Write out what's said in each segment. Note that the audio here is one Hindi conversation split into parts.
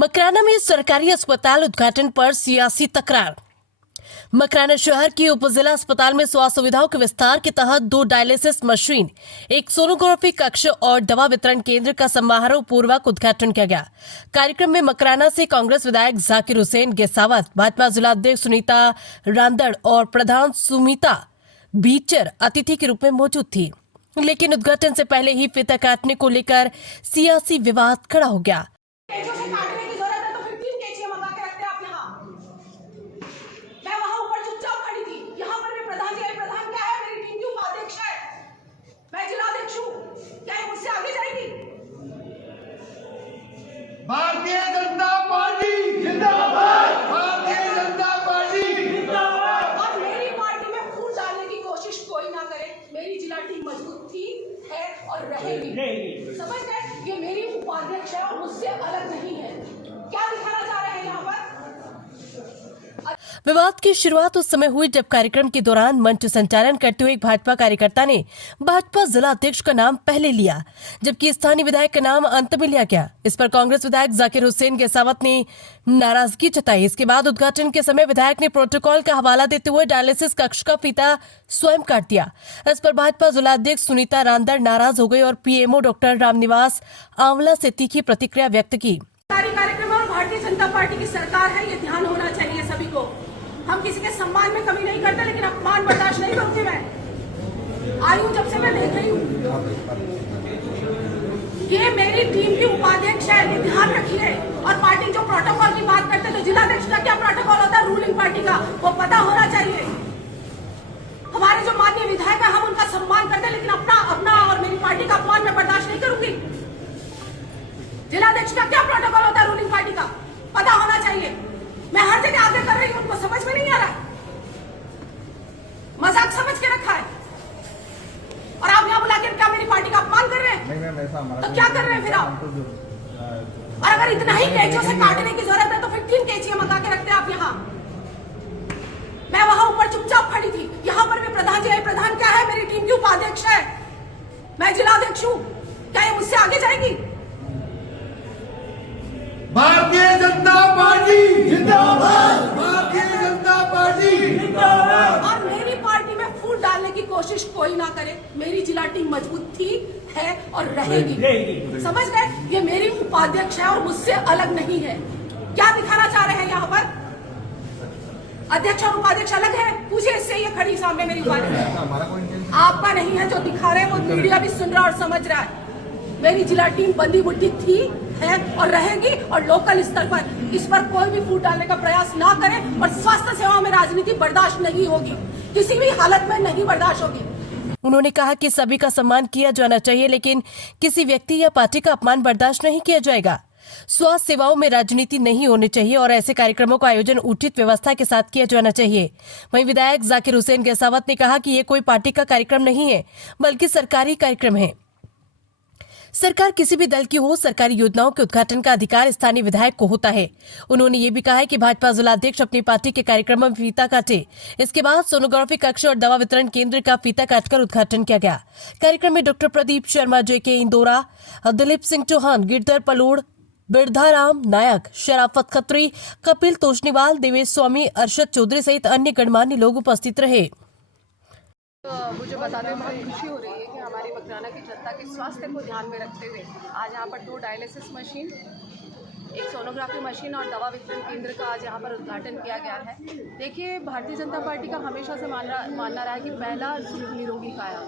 मकराना में सरकारी अस्पताल उद्घाटन पर सियासी तकरार। मकराना शहर के उपजिला अस्पताल में स्वास्थ्य सुविधाओं के विस्तार के तहत 2 डायलिसिस मशीन, एक सोनोग्राफी कक्ष और दवा वितरण केंद्र का समारोह पूर्वक उद्घाटन किया गया। कार्यक्रम में मकराना से कांग्रेस विधायक जाकिर हुसैन गेसावत, भाजपा जिलाध्यक्ष सुनीता रांदड़ और प्रधान सुमिता बीचर अतिथि के रूप में मौजूद थी। लेकिन उद्घाटन से पहले ही फीता काटने को लेकर सियासी विवाद खड़ा हो गया। भारतीय जनता पार्टी जिंदाबाद, भारतीय जनता पार्टी जिंदाबाद। और मेरी पार्टी में फूट डालने की कोशिश कोई ना करे। मेरी जिला टीम मजबूत थी, है और रहेगी। समझ गए? ये मेरी उपाध्यक्ष है और मुझसे अलग नहीं है। क्या दिखाना चाह रहे हैं यहाँ पर? विवाद की शुरुआत उस समय हुई जब कार्यक्रम के दौरान मंच संचालन करते हुए एक भाजपा कार्यकर्ता ने भाजपा जिला अध्यक्ष का नाम पहले लिया, जबकि स्थानीय विधायक का नाम अंत में लिया गया। इस पर कांग्रेस विधायक जाकिर हुसैन गेसावत ने नाराजगी जताई। इसके बाद उद्घाटन के समय विधायक ने प्रोटोकॉल का हवाला देते हुए डायलिसिस कक्ष का फीता स्वयं काट दिया। इस पर भाजपा जिलाध्यक्ष सुनीता रांदड़ नाराज हो गई और पीएमओ डॉक्टर रामनिवास आंवला से तीखी प्रतिक्रिया व्यक्त की। कार्यक्रम और भारतीय जनता पार्टी की सरकार है, ये ध्यान होना चाहिए सभी को। हम किसी के सम्मान में कमी नहीं करते, लेकिन अपमान बर्दाश्त नहीं करूंगी। मैं आई हूं, जब से मैं देख रही हूं। ये मेरी टीम की उपाध्यक्ष है, ये ध्यान रखिए। और पार्टी जो प्रोटोकॉल की बात करते हैं, तो जिलाध्यक्ष का क्या प्रोटोकॉल होता है रूलिंग पार्टी का, वो पता होना चाहिए। हमारे जो माननीय विधायक है, हम उनका सम्मान करते हैं, लेकिन अपना और मेरी पार्टी का अपमान मैं बर्दाश्त नहीं करूंगी। जिलाध्यक्ष का क्या प्रोटोकॉल होता है रूलिंग पार्टी का, पता होना चाहिए। मैं हर जगह आगे कर रही हूं, उनको समझ में नहीं आ रहा। मजाक समझ के रखा है और आप यहाँ बुला के क्या मेरी पार्टी का अपमान कर रहे हैं? नहीं मैम, ऐसा हमारा तो क्या कर रहे हैं फिर आप? और अगर इतना ही कैंचियों से काटने की जरूरत है तो फिर 3 कैंचियां मंगा के रखते हैं आप यहाँ। मैं वहां ऊपर चुपचाप खड़ी थी, यहाँ पर भी प्रधान जी आए। प्रधान क्या है? मेरी टीम की उपाध्यक्ष है, मैं जिलाध्यक्ष हूँ। क्या ये मुझसे आगे जाएगी? भारतीय जनता पार्टी जिंदाबाद, भारतीय जनता पार्टी जिंदाबाद। और मेरी पार्टी में फूट डालने की कोशिश कोई ना करे। मेरी जिला टीम मजबूत थी, है और रहेगी। समझ गए? ये मेरी उपाध्यक्ष है और मुझसे अलग नहीं है। क्या दिखाना चाह रहे हैं यहाँ पर? अध्यक्ष और उपाध्यक्ष अलग है? पूछे इससे, ये खड़ी सामने मेरी उपाध्यक्ष। आपका नहीं है, जो दिखा रहे हैं वो मीडिया भी सुन रहा और समझ रहा है। मेरी जिला टीम बंदी बुड्ढी थी, है और रहेगी। और लोकल स्तर पर इस पर कोई भी फूट डालने का प्रयास ना करे। और स्वास्थ्य सेवा में राजनीति बर्दाश्त नहीं होगी, किसी भी हालत में नहीं बर्दाश्त होगी। उन्होंने कहा कि सभी का सम्मान किया जाना चाहिए, लेकिन किसी व्यक्ति या पार्टी का अपमान बर्दाश्त नहीं किया जाएगा। स्वास्थ्य सेवाओं में राजनीति नहीं होनी चाहिए और ऐसे कार्यक्रमों का आयोजन उचित व्यवस्था के साथ किया जाना चाहिए। वहीं विधायक जाकिर हुसैन गेसावत ने कहा कि ये कोई पार्टी का कार्यक्रम नहीं है, बल्कि सरकारी कार्यक्रम है। सरकार किसी भी दल की हो, सरकारी योजनाओं के उद्घाटन का अधिकार स्थानीय विधायक को होता है। उन्होंने ये भी कहा है कि भाजपा जिलाध्यक्ष अपनी पार्टी के कार्यक्रमों में फीता काटे। इसके बाद सोनोग्राफी कक्ष और दवा वितरण केंद्र का फीता काटकर उद्घाटन किया गया। कार्यक्रम में डॉक्टर प्रदीप शर्मा, JK इंदौरा, दिलीप सिंह चौहान, गिरधर पलोड़, बिरधाराम नायक, शराफत खत्री, कपिल तोशनीवाल, देवेश स्वामी, अरशद चौधरी सहित अन्य गणमान्य लोग उपस्थित रहे। मुझे बताते बहुत खुशी हो रही है कि हमारी मकराना की जनता के स्वास्थ्य को ध्यान में रखते हुए आज यहाँ पर 2 डायलिसिस मशीन, एक सोनोग्राफी मशीन और दवा वितरण केंद्र का आज यहाँ पर उद्घाटन किया गया है। देखिए, भारतीय जनता पार्टी का हमेशा से मानना रहा है कि पहला सुख निरोगी काया,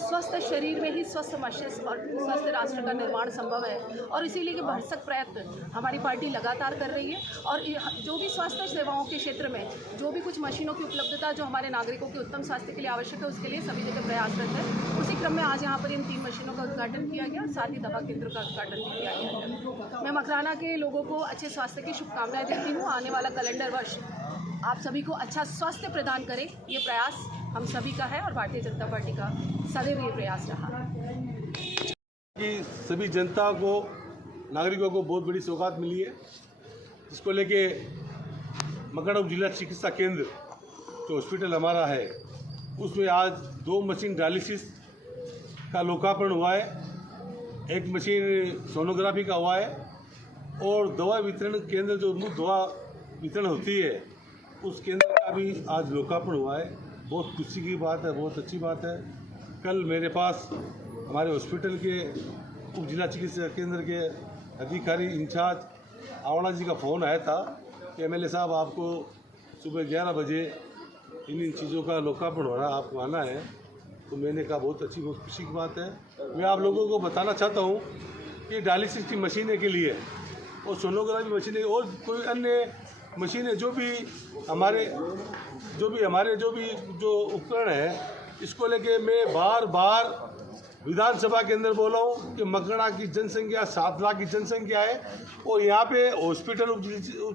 स्वस्थ शरीर में ही स्वस्थ मस्तिष्क और स्वस्थ राष्ट्र का निर्माण संभव है। और इसीलिए भरसक प्रयत्न हमारी पार्टी लगातार कर रही है। और जो भी स्वास्थ्य सेवाओं के क्षेत्र में जो भी कुछ मशीनों की उपलब्धता जो हमारे नागरिकों के उत्तम स्वास्थ्य के लिए आवश्यक है, उसके लिए सभी जगह प्रयासरत है। उसी क्रम में आज यहाँ पर इन 3 मशीनों का उद्घाटन किया गया, साथ ही दवा केंद्र का उद्घाटन भी किया गया। मैं मकराना के लोगों को अच्छे स्वास्थ्य की शुभकामनाएं देती हूँ। आने वाला कैलेंडर वर्ष आप सभी को अच्छा स्वास्थ्य प्रदान करे, ये प्रयास हम सभी का है और भारतीय जनता पार्टी का सदैव ये प्रयास रहा कि सभी जनता को, नागरिकों को बहुत बड़ी सौगात मिली है, जिसको लेके मकराना जिला चिकित्सा केंद्र जो हॉस्पिटल हमारा है, उसमें आज 2 मशीन डायलिसिस का लोकार्पण हुआ है। एक मशीन सोनोग्राफी का हुआ है और दवा वितरण केंद्र जो मुफ्त दवा वितरण होती है उस केंद्र का भी आज लोकार्पण हुआ है। बहुत खुशी की बात है, बहुत अच्छी बात है। कल मेरे पास हमारे हॉस्पिटल के उप जिला चिकित्सा केंद्र के अधिकारी इंचार्ज आवड़ा जी का फ़ोन आया था कि एमएलए साहब आपको सुबह 11 बजे इन चीज़ों का लोकार्पण हो रहा है, आपको आना है। तो मैंने कहा बहुत अच्छी, बहुत खुशी की बात है। मैं आप लोगों को बताना चाहता हूँ कि डायलिसिस की मशीनें के लिए और सोनोग्राफी मशीनें और कोई अन्य मशीनें जो भी हमारे जो उपकरण है, इसको लेके मैं बार बार विधानसभा के अंदर बोला हूँ कि मकड़ा की जनसंख्या 7 लाख की जनसंख्या है और यहाँ पे हॉस्पिटल उप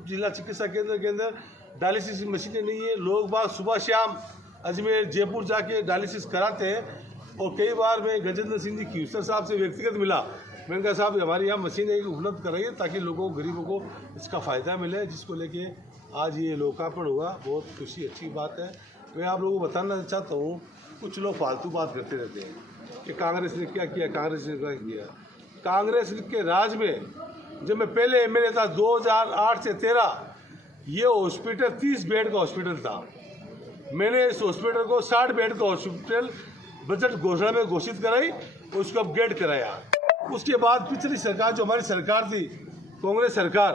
जिला चिकित्सा केंद्र के अंदर डायलिसिस मशीनें नहीं है। लोग बाग सुबह शाम अजमेर जयपुर जाके डायलिसिस कराते हैं। और कई बार मैं गजेंद्र सिंह जी खीवसर साहब से व्यक्तिगत मिला, मैंने कहा साहब हमारे यहाँ मशीनें उपलब्ध कराइए ताकि लोगों गरीबों को इसका फ़ायदा मिले, जिसको लेके आज ये लोकार्पण हुआ। बहुत खुशी अच्छी बात है। मैं आप लोगों को बताना चाहता हूँ, कुछ लोग फालतू बात करते रहते हैं कि कांग्रेस ने क्या किया, कांग्रेस ने क्या किया। कांग्रेस के राज में जब मैं पहले एमएलए था 2008 से 13, ये हॉस्पिटल 30 बेड का हॉस्पिटल था। मैंने इस हॉस्पिटल को 60 बेड का हॉस्पिटल बजट घोषणा में घोषित कराई, उसको अपग्रेड कराया। उसके बाद पिछली सरकार जो हमारी सरकार थी, कांग्रेस सरकार,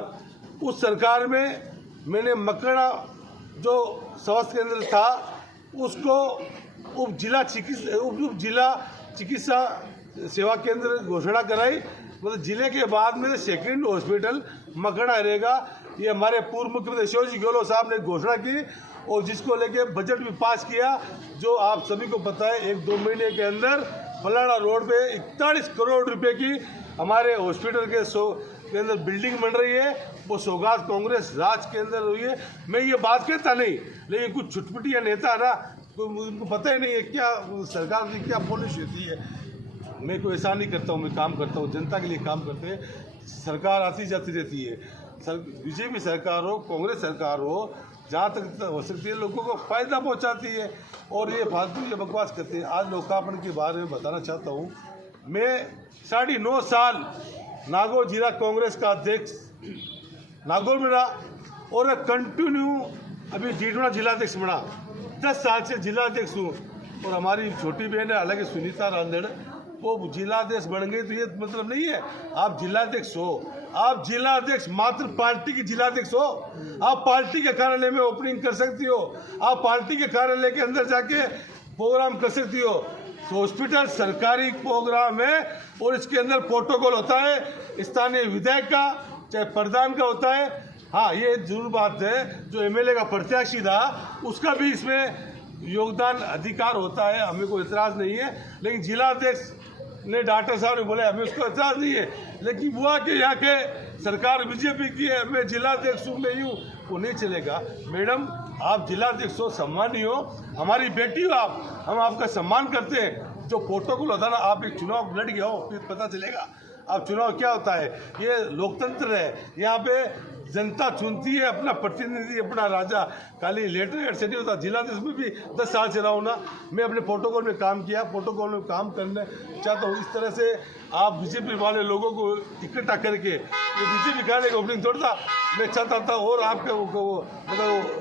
उस सरकार में मैंने मकड़ा जो स्वास्थ्य केंद्र था उसको उप जिला चिकित्सा सेवा केंद्र घोषणा कराई। मतलब जिले के बाद में सेकंड हॉस्पिटल मकड़ा रहेगा। ये हमारे पूर्व मुख्यमंत्री शिवराज जी गहलोत साहब ने घोषणा की और जिसको लेके बजट भी पास किया। जो आप सभी को पता है 1-2 महीने के अंदर फलाना रोड पे 41 करोड़ रुपए की हमारे हॉस्पिटल के अंदर बिल्डिंग बन रही है। वो सौगात कांग्रेस राज के अंदर हुई है। मैं ये बात कहता नहीं, लेकिन कुछ छुटपुटिया नेता ना, तो उनको पता ही नहीं है क्या सरकार की क्या पॉलिसी होती है। मैं कोई ऐसा नहीं करता हूँ, मैं काम करता हूँ, जनता के लिए काम करते हैं। सरकार आती जाती रहती है, बीजेपी सरकार हो, कांग्रेस सरकार हो, जहाँ तक हो सकती है लोगों को फ़ायदा पहुँचाती है और ये फालतू ये बकवास करते हैं। आज लोकार्पण के बारे में बताना चाहता हूँ, मैं 9.5 साल नागौर जिला कांग्रेस का अध्यक्ष नागौर में रहा और कंटिन्यू अभी डीडवाना जिलाध्यक्ष बना। 10 साल से जिलाध्यक्ष हूँ। और हमारी छोटी बहन है हालांकि सुनीता रांदड़, वो जिलाध्यक्ष बन गई, तो ये मतलब नहीं है आप जिलाध्यक्ष हो। आप जिलाध्यक्ष मात्र पार्टी की जिलाध्यक्ष हो। आप पार्टी के कार्यालय में ओपनिंग कर सकती हो, आप पार्टी के कार्यालय के अंदर जाके प्रोग्राम कर सकती हो। तो हॉस्पिटल सरकारी प्रोग्राम है और इसके अंदर प्रोटोकॉल होता है स्थानीय विधायक का, चाहे प्रधान का होता है। हाँ, ये जरूर बात है जो एमएलए का प्रत्याशी था उसका भी इसमें योगदान अधिकार होता है, हमें कोई एतराज़ नहीं है। लेकिन जिलाध्यक्ष ने डॉक्टर साहब ने बोला हमें उसको एतराज़ नहीं है, लेकिन वो कि यहाँ के सरकार बीजेपी की है, मैं जिलाध्यक्ष हूँ, मैं यूँ, वो नहीं चलेगा। मैडम आप जिलाध्यक्ष हो, सम्मानी हो, हमारी बेटी हो आप, हम आपका सम्मान करते हैं। जो प्रोटोकॉल होता है ना, आप एक चुनाव लड़ गए हो फिर पता चलेगा आप चुनाव क्या होता है। ये लोकतंत्र है, यहाँ पे जनता चुनती है अपना प्रतिनिधि, अपना राजा। खाली लेटर हेड से नहीं होता। जिलाध्यक्ष में भी 10 साल से रहा हूँ ना, मैं अपने प्रोटोकॉल में काम किया, प्रोटोकॉल में काम करने चाहता हूँ। इस तरह से आप बीजेपी वाले लोगों को इकट्ठा करके, ये बीजेपी कार्यालय का ओपनिंग थोड़ा था, मैं चाहता था और आपके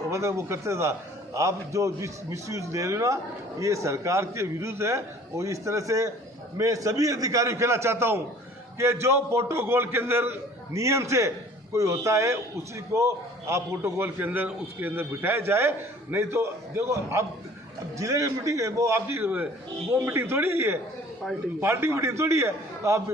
मतलब वो करते था। आप जो मिसयूज दे रहे हो ना, ये सरकार के विरुद्ध है। और इस तरह से मैं सभी अधिकारियों को कहना चाहता हूँ कि जो प्रोटोकॉल के अंदर नियम से कोई होता है उसी को आप प्रोटोकॉल के अंदर उसके अंदर बिठाया जाए। नहीं तो देखो अब जिले की मीटिंग है, वो आपकी वो मीटिंग थोड़ी है, पार्टी की मीटिंग थोड़ी है। आप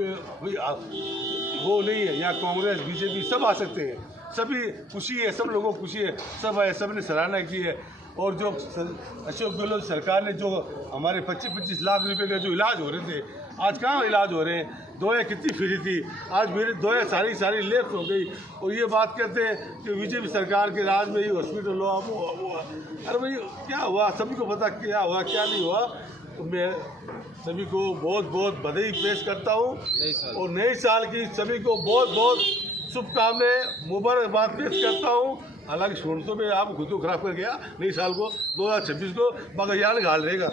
वो नहीं है, यहाँ कांग्रेस बीजेपी सब आ सकते हैं, सभी खुशी है, सब लोगों को खुशी है, सब आए, सब ने सराहना की है। और जो अशोक गहलोत सरकार ने जो हमारे 25-25 लाख रुपए के जो इलाज हो रहे थे, आज कहाँ इलाज हो रहे हैं। दवाएँ कितनी फ्री थी, आज मेरी दवाएँ सारी लेफ्ट हो गई। और ये बात करते हैं कि बीजेपी सरकार के राज में ही हॉस्पिटल हुआ, वो अरे भाई क्या हुआ, सभी को पता क्या हुआ क्या नहीं हुआ। तो मैं सभी को बहुत बहुत बधाई पेश करता हूँ और नए साल की सभी को बहुत बहुत शुभकामनाएं मुबारकबाद पेश करता हूँ। हालांकि सुन तो मैं आप खुद को खराब कर गया नई साल को 2026 को, मगर याद घाल रहेगा।